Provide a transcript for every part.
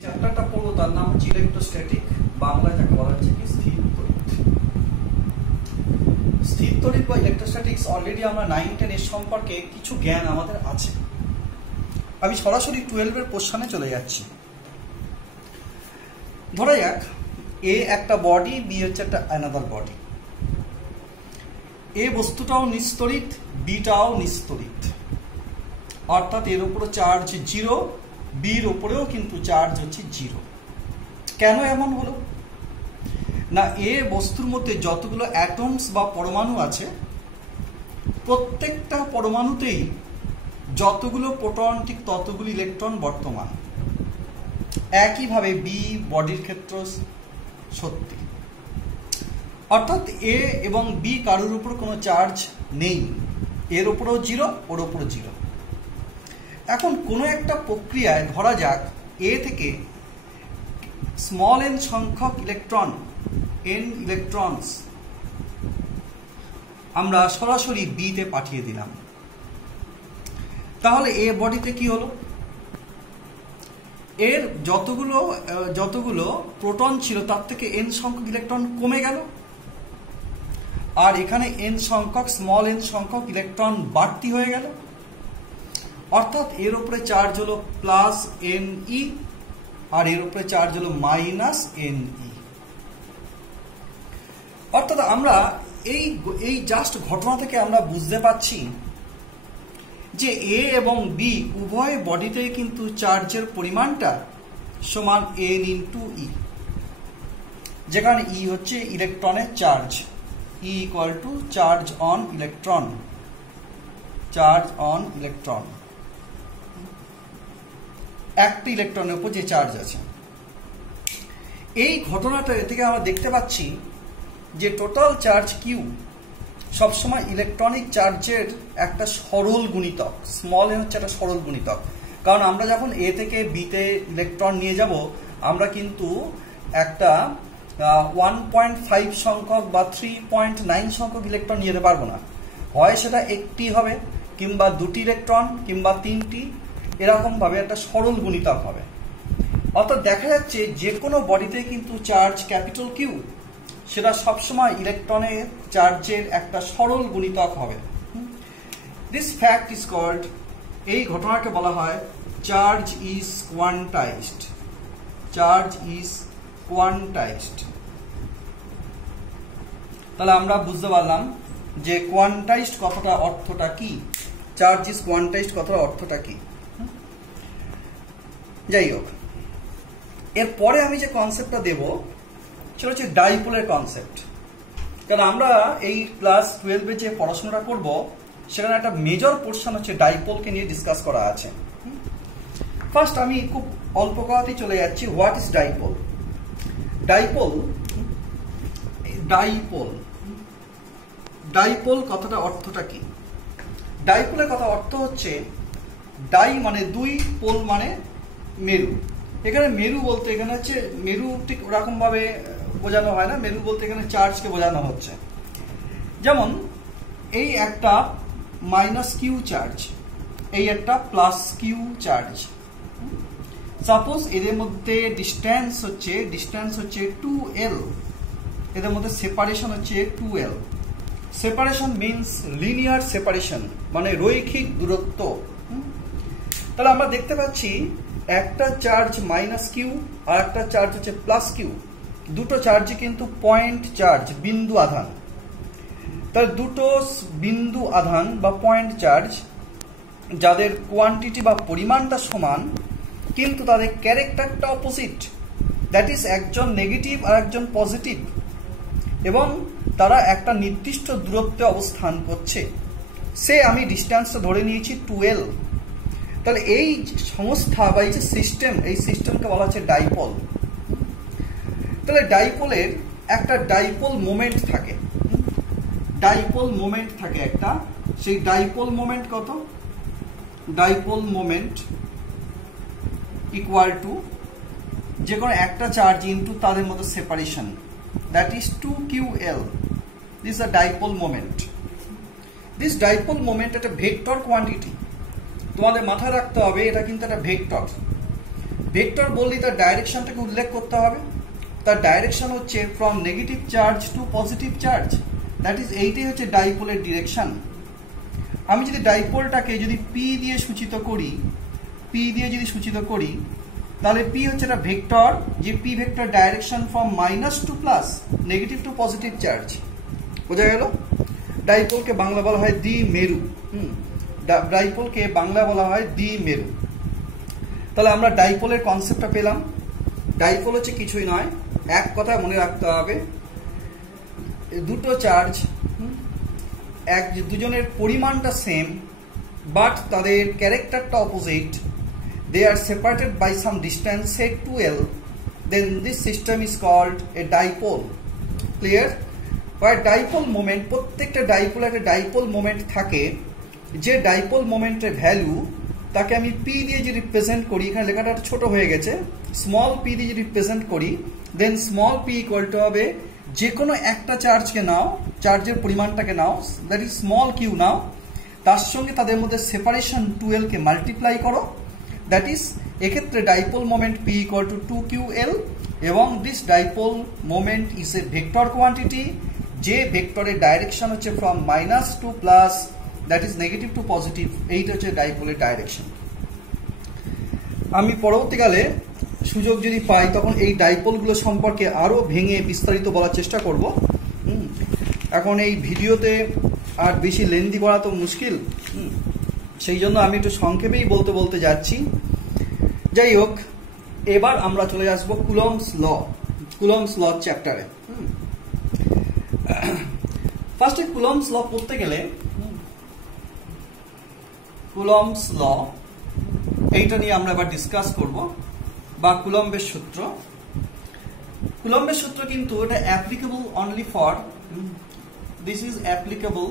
চ্যাপ্টারটা পড়বো তার নাম হচ্ছে ইলেকট্রোস্ট্যাটিক, বাংলায় যাকে বলা হচ্ছে কি স্থির তড়িৎ। স্থির তড়িৎ বা ইলেকট্রোস্ট্যাটিক্স অলরেডি আমরা 9-10 এর সম্পর্কে কিছু জ্ঞান আমাদের আছে। আমি সরাসরি 12 এর কোশ্চেনে চলে যাচ্ছি। ধরা যাক এ একটা বডি, বি হচ্ছে একটা অ্যানাদার বডি। এ বস্তুটাও নিস্তড়িৎ, বিটাও নিস্তড়িৎ, অর্থাৎ এর উপরে চার্জ 0, বির উপরেও কিন্তু চার্জ হচ্ছে 0। কেন এমন হলো? না, এ বস্তুর মধ্যে যতগুলো অ্যাটমস বা পরমাণু আছে, প্রত্যেকটা পরমাণুতেই যতগুলো প্রোটন ঠিক ততগুলো ইলেকট্রন বর্তমান। একইভাবে বি বডির ক্ষেত্র সত্যি, অর্থাৎ এ এবং বি কারোর উপর কোনো চার্জ নেই, এর উপরেও 0, ওর উপরও 0। এখন কোনো একটা প্রক্রিয়ায় ধরা যাক এ থেকে স্মল এন সংখ্যক ইলেকট্রন, এন ইলেকট্রনস আমরা সরাসরি বিতে পাঠিয়ে দিলাম। তাহলে এ বডিতে কি হলো? এর যতগুলো প্রোটন ছিল তার থেকে এন সংখ্যক ইলেকট্রন কমে গেল, আর এখানে এন সংখ্যক স্মল এন সংখ্যক ইলেকট্রন বাড়তি হয়ে গেল। অর্থাৎ এর উপরে চার্জ হলো প্লাস এন ই, আর এর উপরে চার্জ হলো মাইনাস এন ই। অর্থাৎ আমরা এই জাস্ট ঘটনা থেকে আমরা বুঝতে পারছি যে এ এবং বি উভয় বডিতে কিন্তু চার্জের পরিমাণটা সমান এন ইন্টু ই, যেখানে ই হচ্ছে ইলেকট্রনের charge, E equal to charge on electron, charge on electron, একটা ইলেকট্রনের উপর যে চার্জ আছে। এই ঘটনাটা থেকে আমরা দেখতে পাচ্ছি যে টোটাল চার্জ কিউ সবসময় ইলেকট্রনিক চার্জের একটা সরল গুণিতক, স্মল এন হচ্ছে একটা সরল গুণিতক। কারণ আমরা যখন এ থেকে বিতে ইলেকট্রন নিয়ে যাব, আমরা কিন্তু একটা 1.5 সংখ্যক বা 3.9 সংখ্যক ইলেকট্রন নিয়ে যেতে পারবো না। হয় সেটা একটি হবে, কিংবা দুটি ইলেকট্রন, কিংবা তিনটি, এরকম ভাবে একটা সরল গুণিতক হবে। অর্থাৎ দেখা যাচ্ছে যে কোনো বডিতে কিন্তু চার্জ ক্যাপিটাল কিউ সেটা সবসময় ইলেকট্রনের চার্জের একটা সরল গুণিতক হবে। দিস ফ্যাক্ট ইজ কল্ড, এই ঘটনাকে বলা হয় charge is quantised, charge is quantised. তাহলে আমরা বুঝতে পারলাম যে কোয়ান্টাইজড কথাটা অর্থটা কি, চার্জ ইজ কোয়ান্টাইজড কথাটা অর্থটা কি। যাই হোক, এরপরে আমি যে কনসেপ্টটা দেব সেটা হচ্ছে ডাইপোলের কনসেপ্ট। কারণ আমরা এই ক্লাস 12-এ যে পড়াশোনাটা করব সেখানে একটা মেজর পোর্শন হচ্ছে ডাইপোলকে নিয়ে ডিসকাস করা আছে। ফার্স্ট আমি খুব অল্প কথাতেই চলে যাচ্ছি, what is dipole. Dipole dipole dipole কথাটা অর্থটা কি? ডাইপোলের কথা অর্থ হচ্ছে, ডাই মানে দুই, পোল মানে মেরু। এখানে মেরু বলতে এখানে হচ্ছে মেরু ঠিক ওরকম ভাবে বোঝানো হয় না, মেরু বলতে এখানে চার্জকে বোঝানো হচ্ছে। যেমন এই একটা মাইনাস কিউ চার্জ, এই একটা প্লাস কিউ চার্জ। সাপোজ এদের মধ্যে ডিস্টেন্স হচ্ছে 2L, এদের মধ্যে সেপারেশন হচ্ছে 2L। Separation means linear separation, মানে রৈখিক দূরত্ব। তাহলে আমরা দেখতে পাচ্ছি একটা চার্জ মাইনাস কিউ আর একটা চার্জ হচ্ছে প্লাস কিউ, দুটো চার্জই কিন্তু পয়েন্ট চার্জ, বিন্দু আধান। তাহলে দুটো বিন্দু আধান বা পয়েন্ট চার্জ যাদের কোয়ান্টিটি বা পরিমাণটা সমান, কিন্তু তাদের ক্যারেক্টারটা অপোজিট, দ্যাট ইজ একজন নেগেটিভ আর একজন পজিটিভ, এবং তারা একটা নির্দিষ্ট দূরত্বে অবস্থান করছে। সে আমি ডিস্টেন্সটা ধরে নিয়েছি 2L। তাহলে এই সংস্থা বা এই যে সিস্টেম, এই সিস্টেমকে বলা হচ্ছে ডাইপোল। তাহলে ডাইপোলের একটা ডাইপোল মোমেন্ট থাকে, ডাইপোল মোমেন্ট থাকে একটা। সেই ডাইপোল মোমেন্ট কত? ডাইপোল মোমেন্ট ইকুয়াল টু যে কোনো একটা চার্জ ইন্টু তাদের মধ্যে separation, that is 2QL। This a dipole moment. This dipole moment একটা ভেক্টর কোয়ান্টিটি, তোমাদের মাথায় রাখতে হবে এটা কিন্তু একটা ভেক্টর। ভেক্টর বললি তার ডাইরেকশনটাকে উল্লেখ করতে হবে। তার ডাইরেকশন হচ্ছে from negative charge to positive charge, that is এইটাই হচ্ছে ডাইপোলের ডিরেকশন। আমি যদি ডাইপোলটাকে যদি পি দিয়ে সূচিত করি, তাহলে পি হচ্ছে একটা ভেক্টর, যে P vector direction from minus to plus, negative to positive charge. বোঝা গেল? ডাইপোলকে বাংলা বলা হয় দ্বিমেরু। ডাইপোলকে বাংলা বলা হয় দ্বিমেরু। তাহলে আমরা ডাইপোলের কনসেপ্টটা পেলাম। ডাইপোল হচ্ছে কিছুই নয়, এক কথা মনে রাখতে হবে, দুটো চার্জ, দুজনের পরিমাণটা সেম, বাট তাদের ক্যারেক্টারটা opposite, they are separated by some distance, say 2l, then this system is called a dipole. Clear? Where dipole moment, প্রত্যেকটা ডাইপোল একটা ডাইপোল মোমেন্ট থাকে, যে ডাইপোল মোমেন্টের ভ্যালু তাকে আমি পি দিয়ে যে রিপ্রেজেন্ট করি, এখানে লেখাটা ছোট হয়ে গেছে, স্মল পি দিয়ে যে রিপ্রেজেন্ট করি, then small P equal to হবে যে কোনো একটা চার্জকে নাও, চার্জের পরিমাণটাকে নাও, দ্যাট ইজ স্মল কিউ নাও, তার সঙ্গে তাদের মধ্যে সেপারেশন 2l কে মাল্টিপ্লাই করো, দ্যাট ইজ এক্ষেত্রে dipole moment P equal to 2ql, এবং this dipole moment is a vector quantity, যে ভেক্টরের ডাইরেকশন হচ্ছে from minus to plus, that is negative to positive. এইটা হচ্ছে ডাইপোলের ডাইরেকশন। আমি পরবর্তীকালে সুযোগ যদি পাই তখন এই ডাইপোলগুলো সম্পর্কে আরও ভেঙে বিস্তারিত বলার চেষ্টা করব। এখন এই ভিডিওতে আর বেশি লেন্দি করা তো মুশকিল, সেই জন্য আমি একটু সংক্ষেপেই বলতে যাচ্ছি। যাই হোক, এবার আমরা চলে আসবো কুলম্বস ল চ্যাপ্টারে। ফার্স্টে কুলম্বস ল পড়তে গেলে, কুলম্বস ল এইটা নিয়ে আমরা এবার ডিসকাস করব, বা কুলম্বের সূত্র। কুলম্বের সূত্র কিন্তু এটা applicable only for, this is applicable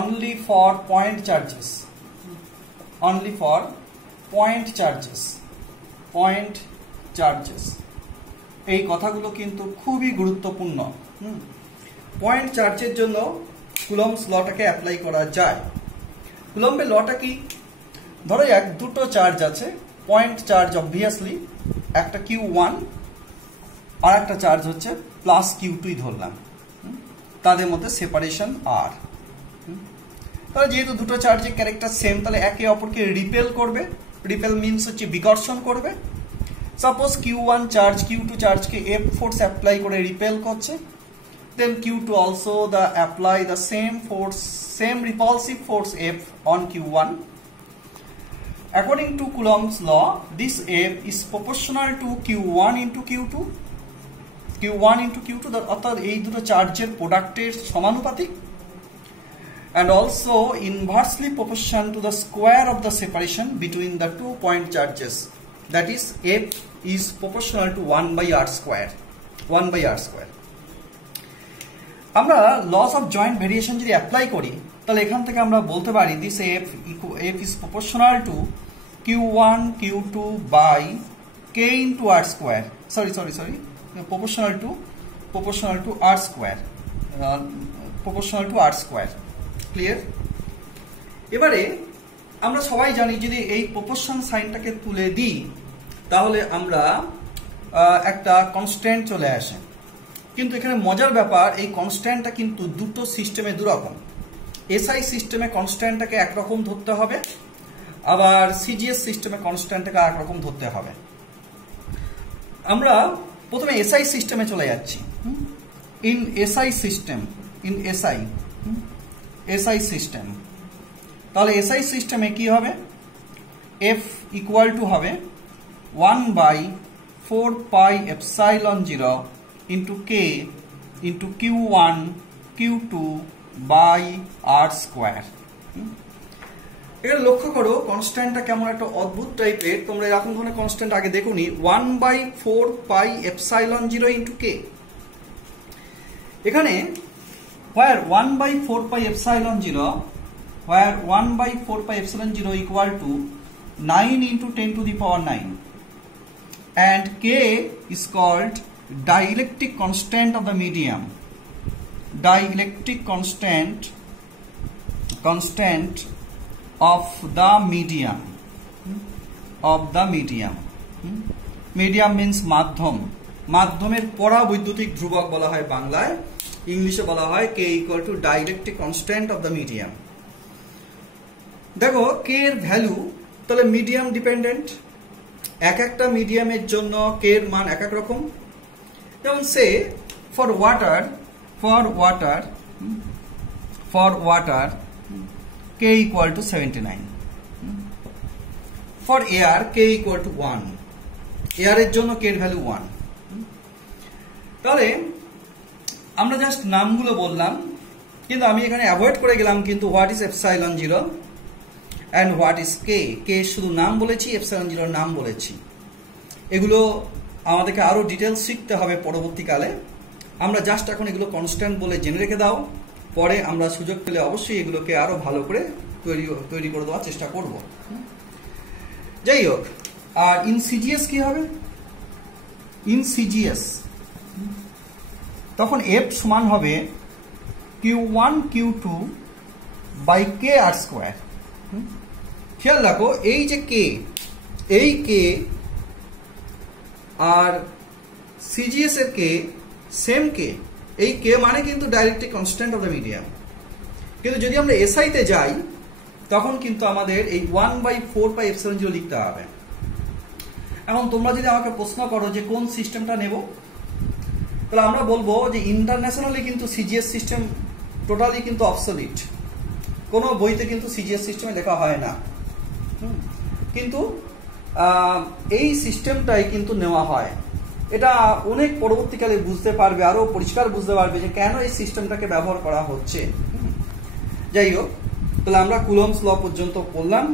only for point charges, only for point charges, point charges। এই কথাগুলো কিন্তু খুবই গুরুত্বপূর্ণ। পয়েন্ট চার্জের জন্য কুলম্বস লটাকে অ্যাপ্লাই করা যায়। কুলম্বের লটা কি? ধরো এক দুটো চার্জ আছে, পয়েন্ট চার্জ অবভিয়াসলি, একটা Q1 আর একটা চার্জ হচ্ছে প্লাস Q2 ধরলাম, তাদের মধ্যে সেপারেশন R। তাহলে যেহেতু দুটো চার্জের ক্যারেক্টার সেম, তাহলে একে অপরকে রিপেল করবে। রিপেল মিনস হচ্ছে বিকর্ষণ করবে। Suppose Q1 charge Q2 চার্জকে F force apply করে রিপেল করছে, then Q2 also apply the same force, same repulsive force F on Q1. According to Coulomb's law, this F is proportional to Q1 into Q2, Q1 into Q2, অর্থাৎ এই দুটো চার্জের প্রোডাক্টের সমানুপাতিক, and also inversely proportional to the square of the separation between the 2 point charges, that is F is proportional to 1 by R square, 1 by R square. আমরা loss of joint variation যদি apply করি, তাহলে এখান থেকে আমরা বলতে পারি this F is proportional to Q1 Q2 by K into R square, sorry proportional to R square, proportional to R square. Clear? এবারে আমরা সবাই জানি যদি এই প্রপোর্শন সাইনটাকে তুলে দিই, তাহলে আমরা একটা কনস্ট্যান্ট চলে আসে। কিন্তু এখানে মজার ব্যাপার, এই কনস্ট্যান্টটা কিন্তু দুটো সিস্টেমে দুরকম। এসআই সিস্টেমে কনস্ট্যান্টটাকে একরকম ধরতে হবে, আবার সিজিএস সিস্টেমে কনস্ট্যান্টটাকে আরেক রকম ধরতে হবে। আমরা প্রথমে এসআই সিস্টেমে চলে যাচ্ছি। In SI system, SI system, তাহলে এসআই সিস্টেমে কি হবে? এফ ইকুয়াল টু হবে 1 by 4 pi epsilon 0 into K into Q1 Q2 by R square. এটা লক্ষ্য করো কনস্ট্যান্টটা কেমন একটা অদ্ভুত টাইপের। তোমরা এরকম ধরনের কনস্ট্যান্ট আগে দেখোনি। 1 বাই 4 পাই এপসাইলন 0 ইন্টু কে, এখানে where 1 by 4 pi epsilon 0, where 1 by 4 pi epsilon 0 equal to 9 into 10 to the power 9, and K is called dielectric constant of the medium, dielectric constant of the medium. Of the medium. Medium means মাধ্যম, মাধ্যমের পরাবৈদ্যুতিক ধ্রুবক বলা হয় বাংলায়, ইংলিশে বলা হয় K equal to dielectric constant of the medium. দেখো কে এর ভ্যালু তাহলে মিডিয়াম ডিপেন্ডেন্ট, এক একটা মিডিয়ামের জন্য কে এর মান এক এক রকম। যেমন say for water K equal to 79, for air K equal to 1, এয়ারের জন্য কে এর ভ্যালু 1। তাহলে আমরা জাস্ট নামগুলো বললাম, কিন্তু আমি এখানে অ্যাভয়েড করে গেলাম কিন্তু what is epsilon 0 and what is K. K শুধু নাম বলেছি, এপসাইলন 0 নাম বলেছি। এগুলো আমাদেরকে আরো ডিটেলস শিখতে হবে পরবর্তীকালে। আমরা জাস্ট এখন এগুলো কনস্ট্যান্ট বলে জেনে রেখে দাও, পরে আমরা সুযোগ পেলে অবশ্যই এগুলোকে আরো ভালো করে তৈরি করে দেওয়ার চেষ্টা করব। যাই হোক, আর ইন সিজিএস কি হবে? ইন সিজিএস তখন এফ সমান হবে Q1 Q2 by K R square. খেয়াল রাখো এই যে কে, এই কে আর সিজিএস এর কে সেম কে, এই কে মানে কিন্তু directly constant of the medium. কিন্তু যদি আমরা এসআই তে যাই তখন কিন্তু আমাদের এই 1/4 পাই এপসাইলন 0 লিখতে হবে। এখন তোমরা যদি আমাকে প্রশ্ন করো যে কোন সিস্টেমটা নেব, তাহলে আমরা বলবো যে ইন্টারন্যাশনালি কিন্তু সিজিএস সিস্টেম টোটালি কিন্তু অবসলিট, কোনো বইতে কিন্তু সিজিএস সিস্টেমে লেখা হয় না। কিন্তু এই সিস্টেমটাই কিন্তু নেওয়া হয়। এটা অনেক পরবর্তীকালে বুঝতে পারবে, আরো পরিষ্কার বুঝতে পারবে যে কেন এই সিস্টেমটাকে ব্যবহার করা হচ্ছে। যাই হোক, তাহলে আমরা কুলম্বস ল পর্যন্ত পড়লাম।